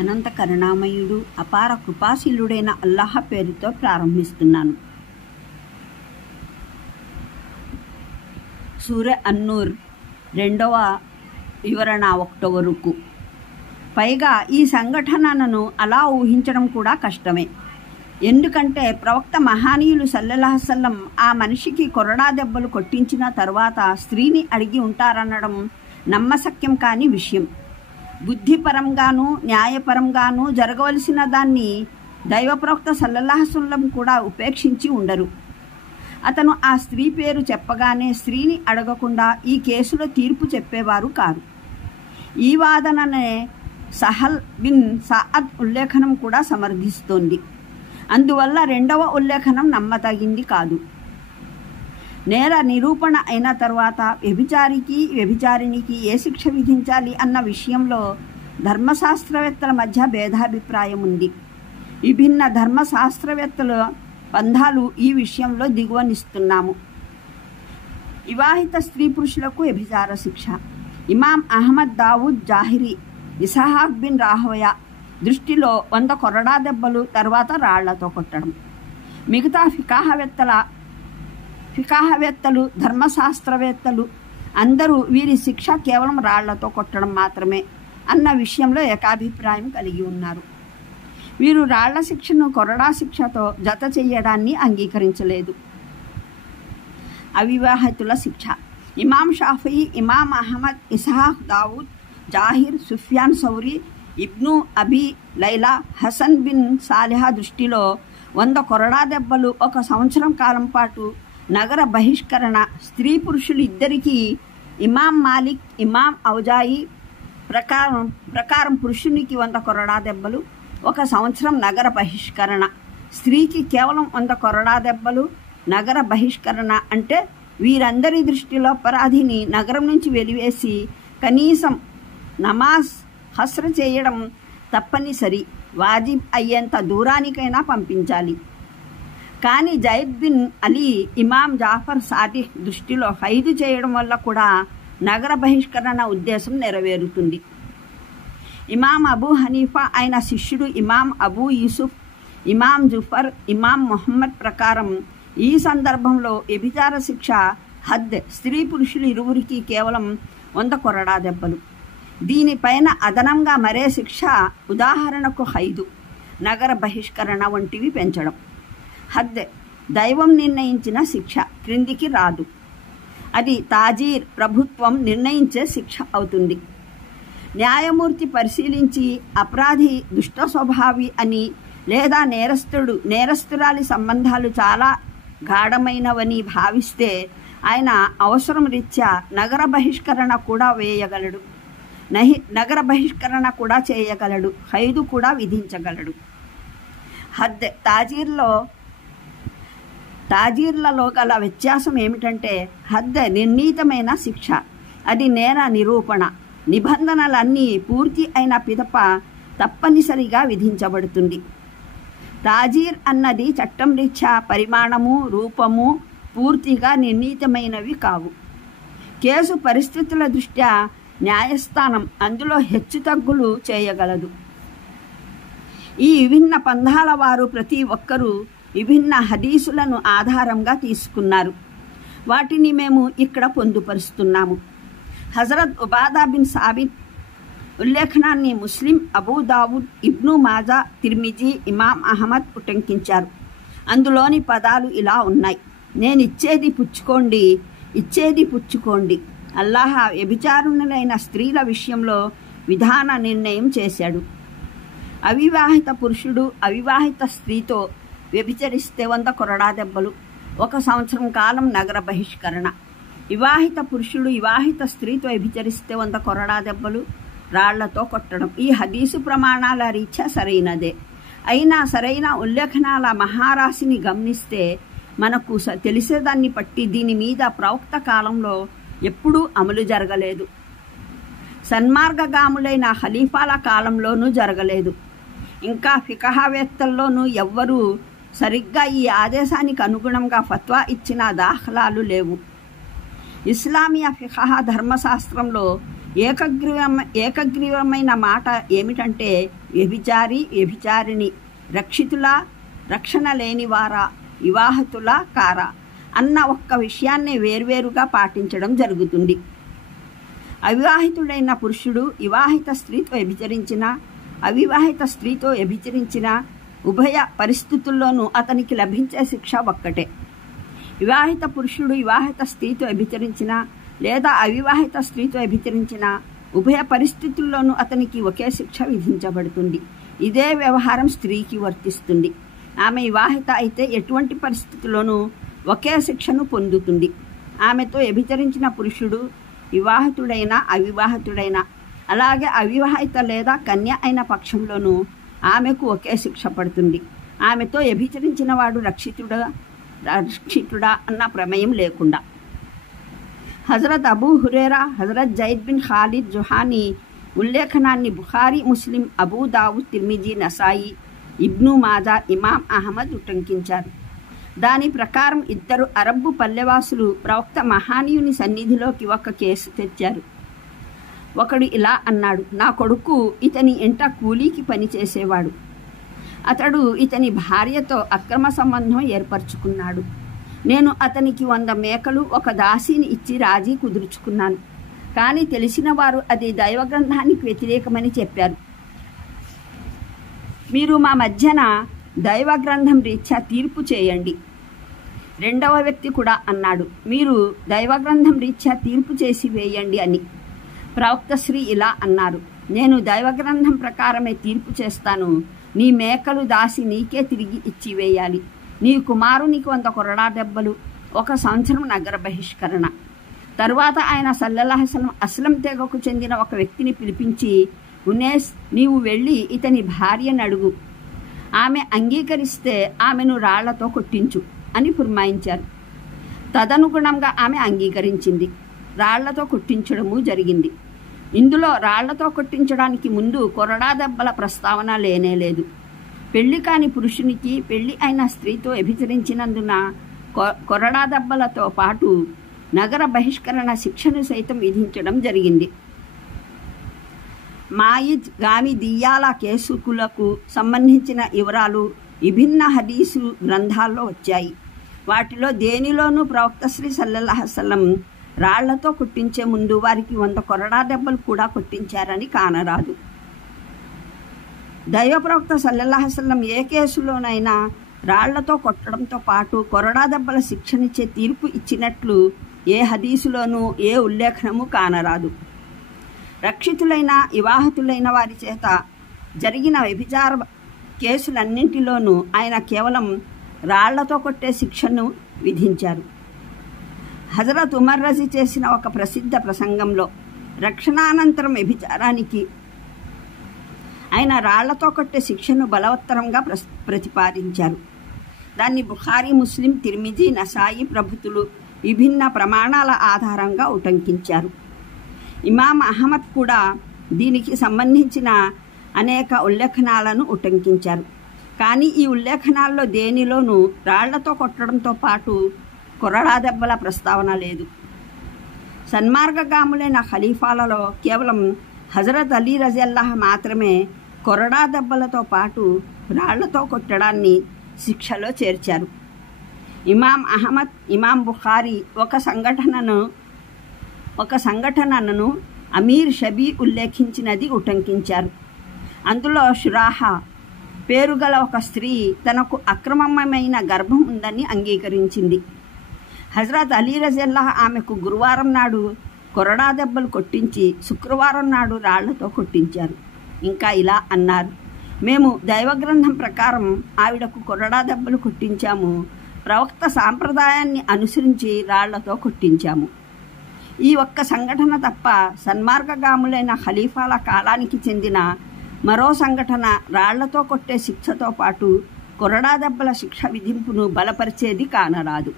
అనంత కరుణామయుడు అపార కృపాశీలుడైన అల్లాహ్ పేరుతో ప్రారంభిస్తున్నాను. సూరే అన్నూర్ 2వ వివరణ 1వ రుకు. పైగా ఈ సంఘటనను అలా ఊహించడం కూడా కష్టమే. ఎందుకంటే ప్రవక్త మహానీయులు సల్లల్లాహు అలైహి వసల్లం ఆ మనిషికి కొరడా దెబ్బలు కొట్టించిన తరువాత స్త్రీని అడిగి ఉంటారనడం నమ్మశక్యం కాని విషయం. బుద్ధిపరంగానూ న్యాయపరంగానూ జరగవలసిన దాన్ని దైవప్రవక్త సల్లల్లాహు అలైహి వసల్లం కూడా ఉపేక్షించి ఉండరు. అతను ఆ స్త్రీ పేరు చెప్పగానే స్త్రీని అడగకుండా ఈ కేసులో తీర్పు చెప్పేవారు కాదు. ఈ వాదననే సహల్ బిన్ సఅద్ ఉల్లేఖనం కూడా సమర్థిస్తోంది. అందువల్ల 2వ ఉల్లేఖనం నమ్మతగింది కాదు. నేర నిరూపణ అయిన తర్వాత వ్యభిచారికి వ్యభిచారినికి ఏ శిక్ష విధించాలి అన్న విషయంలో ధర్మశాస్త్రవేత్తల మధ్య భేదాభిప్రాయం ఉంది. విభిన్న ధర్మశాస్త్రవేత్తల బంధాలు ఈ విషయంలో దిగువనిస్తున్నాము. వివాహిత స్త్రీ పురుషులకు వ్యభిచార శిక్ష. ఇమాం అహ్మద్ దావుద్ జాహిరి ఇసహాక్ బిన్ రాహోయా దృష్టిలో 100 కొరడా దెబ్బలు, తర్వాత రాళ్లతో కొట్టడం. మిగతా ఫికాహవేత్తలు ధర్మశాస్త్రవేత్తలు అందరూ వీరి శిక్ష కేవలం రాళ్లతో కొట్టడం మాత్రమే అన్న విషయంలో ఏకాభిప్రాయం కలిగి ఉన్నారు. వీరు రాళ్ల శిక్షను కొరడా శిక్షతో జత చేయడాన్ని అంగీకరించలేదు. అవివాహితుల శిక్ష. Imam Shafi, Imam Ahmad, Ishaq, Dawud, Zahir, Sufyan Sauri, Ibn Abi Laila, Hasan bin Saliha దృష్టిలో 100 కొరడా దెబ్బలు, 1 సంవత్సరం కాలం పాటు నగర బహిష్కరణ. స్త్రీ పురుషులు ఇద్దరికీ ఇమాం మాలిక్, ఇమాం ఔజాయి ప్రకారం పురుషునికి 100 కొరడా దెబ్బలు, 1 సంవత్సరం నగర బహిష్కరణ. స్త్రీకి కేవలం 100 కొరడా దెబ్బలు, నగర బహిష్కరణ. అంటే వీరందరి దృష్టిలో అపరాధిని నగరం నుంచి వెలివేసి కనీసం నమాజ్ హస్ర చేయడం తప్పనిసరి, వాజిబ్ అయ్యేంత దూరానికైనా పంపించాలి. కానీ జైద్ బిన్ అలీ, ఇమాం జాఫర్ సాదిక్ దృష్టిలో ఖైదు చేయడం వల్ల కూడా నగర బహిష్కరణ ఉద్దేశం నెరవేరుతుంది. ఇమాం అబూ హనీఫా ఆయన శిష్యుడు ఇమాం అబూ యూసుఫ్, ఇమాం జుఫర్, ఇమాం ముహమ్మద్ ప్రకారం ఈ సందర్భంలో వ్యభిచార శిక్ష హద్. స్త్రీ పురుషులు ఇరువురికి కేవలం 100 కొరడా దెబ్బలు. దీనిపైన అదనంగా మరే శిక్ష, ఉదాహరణకు ఖైదు, నగర బహిష్కరణ వంటివి పెంచడం. హద్ దైవం నిర్ణయించిన శిక్ష, క్రిందికి రాదు. అది తాజీర్, ప్రభుత్వం నిర్ణయించే శిక్ష అవుతుంది. న్యాయమూర్తి పరిశీలించి అపరాధి దుష్ట స్వభావి అని లేదా నేరస్తురాలి సంబంధాలు చాలా గాఢమైనవని భావిస్తే ఆయన అవసరం రీత్యా నగర బహిష్కరణ కూడా వేయగలడు, నగర బహిష్కరణ కూడా చేయగలడు, ఖైదు కూడా విధించగలడు. హద్ తాజీర్లలో గల వ్యత్యాసం ఏమిటంటే హద్ నిర్ణీతమైన శిక్ష, అది నేర నిరూపణ. నిబంధనలన్నీ పూర్తి అయిన పిదప తప్పనిసరిగా విధించబడుతుంది. తాజీర్ అన్నది చట్టం రీత్యా పరిమాణము, రూపము పూర్తిగా నిర్ణీతమైనవి కావు. కేసు పరిస్థితుల దృష్ట్యా న్యాయస్థానం అందులో హెచ్చుతగ్గులు చేయగలదు. ఈ విభిన్న పంథాల వారు ప్రతి ఒక్కరూ విభిన్న హదీసులను ఆధారంగా తీసుకున్నారు. వాటిని మేము ఇక్కడ పొందుపరుస్తున్నాము. హజరత్ ఉబాదా బిన్ సాబిత్ ఉల్లేఖనాన్ని ముస్లిం, అబూ దావుద్, ఇబ్ను మాజా, తిర్మిజీ, ఇమాం అహ్మద్ ఉటంకించారు. అందులోని పదాలు ఇలా ఉన్నాయి: నేనిచ్చేది పుచ్చుకోండి, ఇచ్చేది పుచ్చుకోండి. అల్లాహ్ వ్యభిచారుణులైన స్త్రీల విషయంలో విధాన నిర్ణయం చేశాడు. అవివాహిత పురుషుడు అవివాహిత స్త్రీతో వ్యభిచరిస్తే 100 కొరడా దెబ్బలు, 1 సంవత్సరం కాలం నగర బహిష్కరణ. వివాహిత పురుషుడు వివాహిత స్త్రీతో వ్యభిచరిస్తే 100 కొరడా దెబ్బలు, రాళ్లతో కొట్టడం. ఈ హదీసు ప్రమాణాల రీత్యా సరైనదే. అయినా సరైన ఉల్లేఖనాల మహారాశిని గమనిస్తే మనకు తెలిసేదాన్ని బట్టి దీని మీద ప్రవక్త కాలంలో ఎప్పుడూ అమలు జరగలేదు. సన్మార్గగాములైన ఖలీఫాల కాలంలోనూ జరగలేదు. ఇంకా ఫికహావేత్తల్లోనూ ఎవ్వరూ సరిగ్గా ఈ ఆదేశానికి అనుగుణంగా ఫత్వా ఇచ్చిన దాఖలాలు లేవు. ఇస్లామియా ఫిఖహ ధర్మశాస్త్రంలో ఏకగ్రీవమైన మాట ఏమిటంటే వ్యభిచారి వ్యభిచారిణి, రక్షితులా రక్షణ లేనివారా, వివాహతులా కారా అన్న ఒక్క విషయాన్ని వేర్వేరుగా పాటించడం జరుగుతుంది. అవివాహితుడైన పురుషుడు వివాహిత స్త్రీతో వ్యభిచరించిన, అవివాహిత స్త్రీతో వ్యభిచరించిన ఉభయ పరిస్థితుల్లోనూ అతనికి లభించే శిక్ష ఒక్కటే. వివాహిత పురుషుడు వివాహిత స్త్రీతో వ్యభిచరించిన లేదా అవివాహిత స్త్రీతో వ్యభిచరించిన ఉభయ పరిస్థితుల్లోనూ అతనికి ఒకే శిక్ష విధించబడుతుంది. ఇదే వ్యవహారం స్త్రీకి వర్తిస్తుంది. ఆమె వివాహిత అయితే ఎటువంటి పరిస్థితుల్లోనూ ఒకే శిక్షను పొందుతుంది. ఆమెతో వ్యభిచరించిన పురుషుడు వివాహితుడైనా అవివాహితుడైనా, అలాగే అవివాహిత లేదా కన్య అయిన పక్షంలోనూ ఆమెకు ఒకే శిక్ష పడుతుంది. ఆమెతో వ్యభిచరించిన వాడు రక్షితుడా అన్న ప్రమేయం లేకుండా. హజరత్ అబూ హురైరా, హజరత్ జైద్ బిన్ ఖాలిద్ జుహానీ ఉల్లేఖనాన్ని బుఖారీ, ముస్లిం, అబూ దావుద్, తిర్మిజీ, నసాయి, ఇబ్ను మాజా, ఇమాం అహ్మద్ ఉటంకించారు. దాని ప్రకారం ఇద్దరు అరబ్బు పల్లెవాసులు ప్రవక్త మహానీయుని సన్నిధిలోకి ఒక కేసు తెచ్చారు. ఒకడు ఇలా అన్నాడు: నా కొడుకు ఇతని ఇంట కూలీకి పనిచేసేవాడు. అతడు ఇతని భార్యతో అక్రమ సంబంధం ఏర్పరచుకున్నాడు. నేను అతనికి 100 మేకలు, ఒక దాసిని ఇచ్చి రాజీ కుదుర్చుకున్నాను. కానీ తెలిసిన వారు అది దైవగ్రంథానికి వ్యతిరేకమని చెప్పారు. మీరు మా మధ్యన దైవగ్రంథం రీత్యా తీర్పు చేయండి. రెండవ వ్యక్తి కూడా అన్నాడు: మీరు దైవగ్రంథం రీత్యా తీర్పు చేసి వేయండి అని. ప్రవక్త శ్రీ ఇలా అన్నారు: నేను దైవగ్రంథం ప్రకారమే తీర్పు చేస్తాను. నీ మేకలు దాసి నీకే తిరిగి ఇచ్చివేయాలి. నీ కుమారునికి 100 కొరడా దెబ్బలు, 1 సంవత్సరం నగర బహిష్కరణ. తరువాత ఆయన సల్లల్లాహు అలైహి వసల్లం అస్లం తెగకు చెందిన ఒక వ్యక్తిని పిలిపించి, ఉనేస్, నీవు వెళ్ళి ఇతని భార్యను అడుగు. ఆమె అంగీకరిస్తే ఆమెను రాళ్లతో కొట్టించు అని పురమాయించారు. తదనుగుణంగా ఆమె అంగీకరించింది. రాళ్లతో కొట్టించడము జరిగింది. ఇందులో రాళ్లతో కొట్టించడానికి ముందు కొరడా దెబ్బల ప్రస్తావన లేనేలేదు. పెళ్లి కాని పురుషునికి పెళ్లి అయిన స్త్రీతో వ్యభిచరించినందున కొరడా దెబ్బలతో పాటు నగర బహిష్కరణ శిక్షను సైతం విధించడం జరిగింది. మాయిజ్ గామి దియ్యాల కేసుకులకు సంబంధించిన వివరాలు విభిన్న హదీసు గ్రంథాల్లో వచ్చాయి. వాటిలో దేనిలోనూ ప్రవక్త శ్రీ సల్లల్లాహు అలైహి వసల్లం రాళ్లతో కొట్టించే ముందు వారికి 100 కొరడా దెబ్బలు కూడా కొట్టించారని కానరాదు. దైవ ప్రవక్త సల్లల్లాహు అలైహి వసల్లం ఏ కేసులోనైనా రాళ్లతో కొట్టడంతో పాటు కొరడా దెబ్బల శిక్షనిచ్చే తీర్పు ఇచ్చినట్లు ఏ హదీసులోనూ ఏ ఉల్లేఖనము కానరాదు. రక్షితులైన వివాహితులైన వారి చేత జరిగిన వ్యభిచార కేసులన్నింటిలోనూ ఆయన కేవలం రాళ్లతో కొట్టే శిక్షను విధించారు. హజరత్ ఉమర్ రజీ చేసిన ఒక ప్రసిద్ధ ప్రసంగంలో రక్షణానంతరం వ్యభిచారానికి ఆయన రాళ్లతో కొట్టే శిక్షను బలవత్తరంగా ప్రతిపాదించారు. దాన్ని బుఖారీ, ముస్లిం, తిర్మిజీ, నసాయి ప్రభుతులు విభిన్న ప్రమాణాల ఆధారంగా ఉటంకించారు. ఇమాం అహ్మద్ కూడా దీనికి సంబంధించిన అనేక ఉల్లేఖనాలను ఉటంకించారు. కానీ ఈ ఉల్లేఖనాల్లో దేనిలోనూ రాళ్లతో కొట్టడంతో పాటు కొరడా దెబ్బల ప్రస్తావన లేదు. సన్మార్గగాములైన ఖలీఫాలలో కేవలం హజరత్ అలీ రజల్లాహ్ మాత్రమే కొరడా దెబ్బలతో పాటు రాళ్లతో కొట్టడాన్ని శిక్షలో చేర్చారు. ఇమాం అహ్మద్, ఇమాం బుఖారీ ఒక సంఘటనను అమీర్ షబీ ఉల్లేఖించినది ఉటంకించారు. అందులో షురాహ పేరుగల ఒక స్త్రీ తనకు అక్రమమైన గర్భం ఉందని అంగీకరించింది. హజరత్ అలీ రజల్లాహ్ ఆమెకు గురువారం నాడు కొరడా దెబ్బలు కొట్టించి శుక్రవారం నాడు రాళ్లతో కొట్టించారు. ఇంకా ఇలా అన్నారు: మేము దైవగ్రంథం ప్రకారం ఆవిడకు కొరడా దెబ్బలు కొట్టించాము. ప్రవక్త సాంప్రదాయాన్ని అనుసరించి రాళ్లతో కొట్టించాము. ఈ ఒక్క సంఘటన తప్ప సన్మార్గగాములైన ఖలీఫాల కాలానికి చెందిన మరో సంఘటన రాళ్లతో కొట్టే శిక్షతో పాటు కొరడా దెబ్బల శిక్ష విధింపును బలపరిచేది కానరాదు.